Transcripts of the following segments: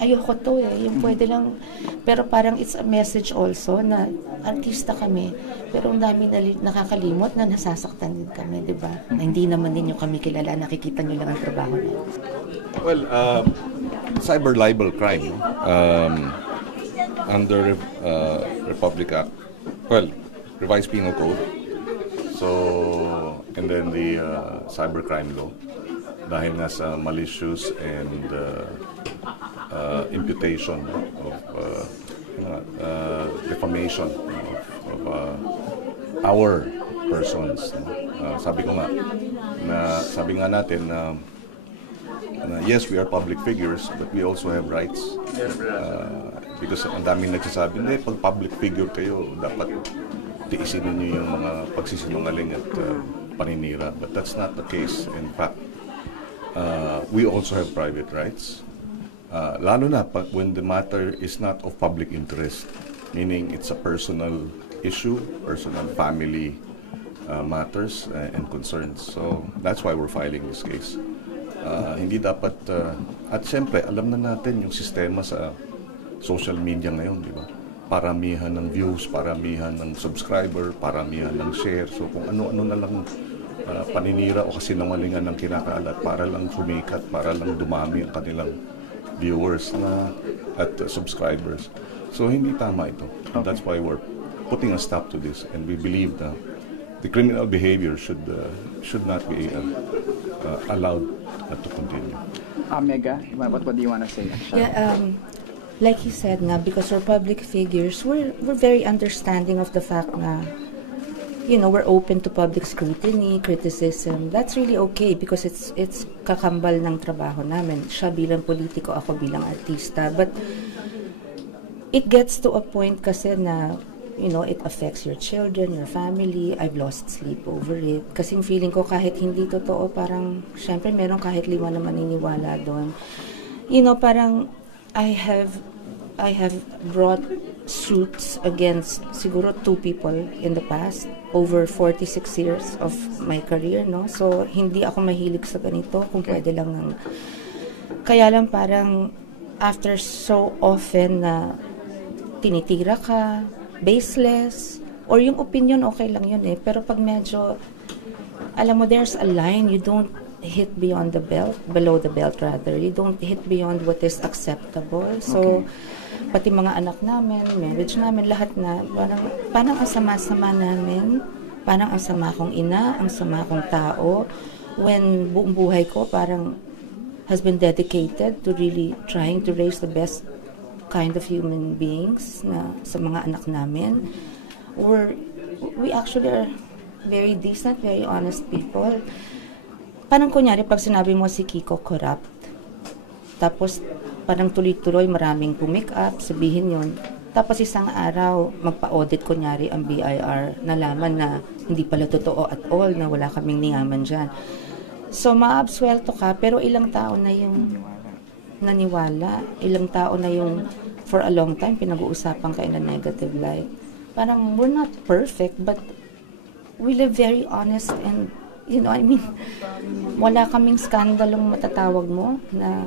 ayoko to yung pwede lang, pero parang it's a message also na artista kami, pero ang dami nakakalimot na nasasaktan din kami, di ba? Na hindi naman ninyo kami kilala, nakikita nyo lang ang trabaho na. Well, cyber libel crime, under Republic Act, well, revised penal code, so, and then the cybercrime law, dahil nga sa malicious and imputation of defamation of our persons. Sabi nga natin na yes, we are public figures, but we also have rights. Because ang daming nagsasabi, pag public figure kayo, dapat tiisin niyo yung mga pagsisinungaling at paninira. But that's not the case. In fact, we also have private rights. Lalo na when the matter is not of public interest, meaning it's a personal issue, personal family matters and concerns. So that's why we're filing this case. Hindi dapat, at siyempre, alam na natin yung sistema sa social media ngayon, di ba? Paramihan ng views, paramihan ng subscriber, paramihan ng share. So kung ano-ano na lang paninira o kasinungalingan ng kinakalat para lang sumikat, para lang dumami ang kanilang viewers at subscribers. So hindi tama ito. And that's why we're putting a stop to this, and we believe that the criminal behavior should not be allowed to continue. Mega, what do you want to say? Yeah, like he said nga, because we're public figures, we're very understanding of the fact na, we're open to public scrutiny, criticism. That's really okay because it's kakambal ng trabaho namin. Siya bilang politiko, ako bilang artista. But it gets to a point kasi na, it affects your children, your family. I've lost sleep over it. Kasing feeling ko kahit hindi totoo, parang, syempre meron kahit 5 na maniniwala doon. Parang, I have brought suits against siguro 2 people in the past over 46 years of my career, no? So, hindi ako mahilig sa ganito kung pwede lang ng... Kaya lang parang after so often na tinitira ka, baseless, or yung opinion okay lang yun pero pag medyo, alam mo, there's a line, you don't hit beyond the belt, below the belt rather, you don't hit beyond what is acceptable. So, pati mga anak namin, marriage namin, lahat na, parang ang sama-sama namin, parang ang sama kong ina, ang sama kong tao, when buong buhay ko parang has been dedicated to really trying to raise the best kind of human beings na sa mga anak namin. We actually are very decent, very honest people. Parang kunyari, pag sinabi mo si Kiko corrupt, tapos parang tuloy-tuloy maraming pumick up, sabihin yon. Tapos isang araw, magpa-audit kunyari ang BIR, nalaman na hindi pala totoo at all, na wala kaming niyaman dyan. So, maabswelto ka, pero ilang tao na yung naniwala, ilang tao na yung for a long time pinag-uusapan ka in a negative light. Parang we're not perfect, but we live very honest and wala kaming skandalong matatawag mo na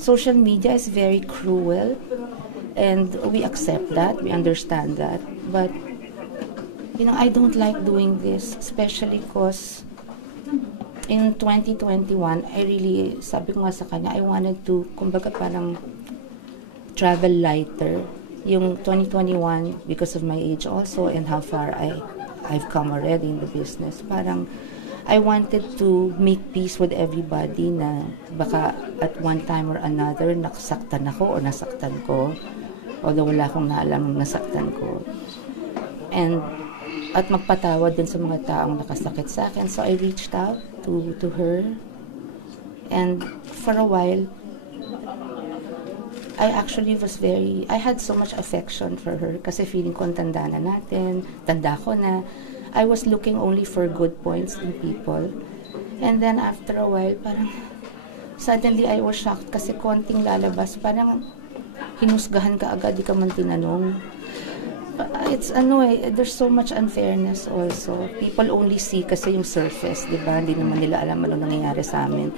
social media is very cruel and we accept that, we understand that, but I don't like doing this, especially because in 2021, I really, sabi ko nga sa kanya, I wanted to, kumbaga parang travel lighter. Yung 2021, because of my age also and how far I've come already in the business, parang I wanted to make peace with everybody na baka at one time or another nakasaktan ako o nasaktan ko. Although wala akong naalam nasaktan ko. At magpatawad din sa mga taong nakasakit sa akin. So I reached out to her. And for a while, I had so much affection for her kasi feeling ko tanda na natin, tanda ko na. I was looking only for good points in people. And then after a while, parang suddenly I was shocked kasi konting lalabas, parang hinusgahan ka agad, di ka man tinanong. It's there's so much unfairness also. People only see kasi yung surface, di ba? Hindi naman nila alam ano nangyayari sa amin.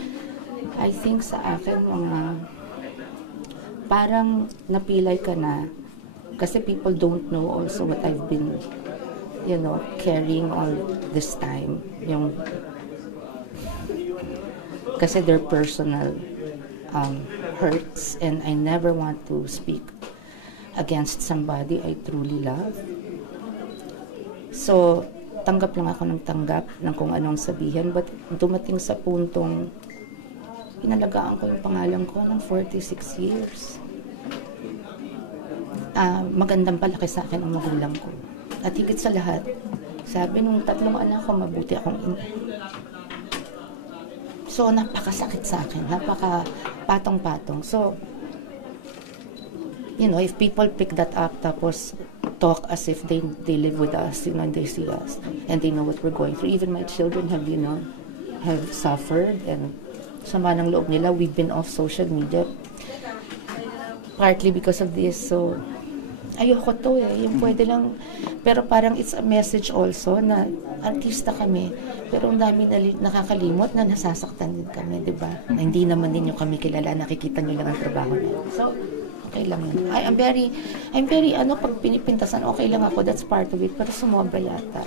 I think sa akin, parang napilay ka na kasi people don't know also what I've been, carrying all this time. Kasi their personal hurts, and I never want to speak against somebody I truly love. So, tanggap lang ako ng tanggap ng kung anong sabihin, but dumating sa puntong pinalagaan ko yung pangalan ko ng 46 years. Magandang palaki sa akin ang magulang ko. At higit sa lahat, sabi nung 3 anak ko, mabuti akong ina. So, napakasakit sa akin, napaka-patong-patong. So, if people pick that up, tapos talk as if they live with us, and they see us, and they know what we're going through. Even my children have suffered, and sama ng loob nila, we've been off social media, partly because of this. So, ayoko to yung pwede lang, pero parang it's a message also na artista kami, pero ang dami nakakalimot na nasasaktan din kami, di ba? Na hindi naman din kami kilala, nakikita nyo lang ang trabaho namin. So, okay lang yun. I'm very, pag pinipintasan, okay lang ako, that's part of it, pero sumobra yata.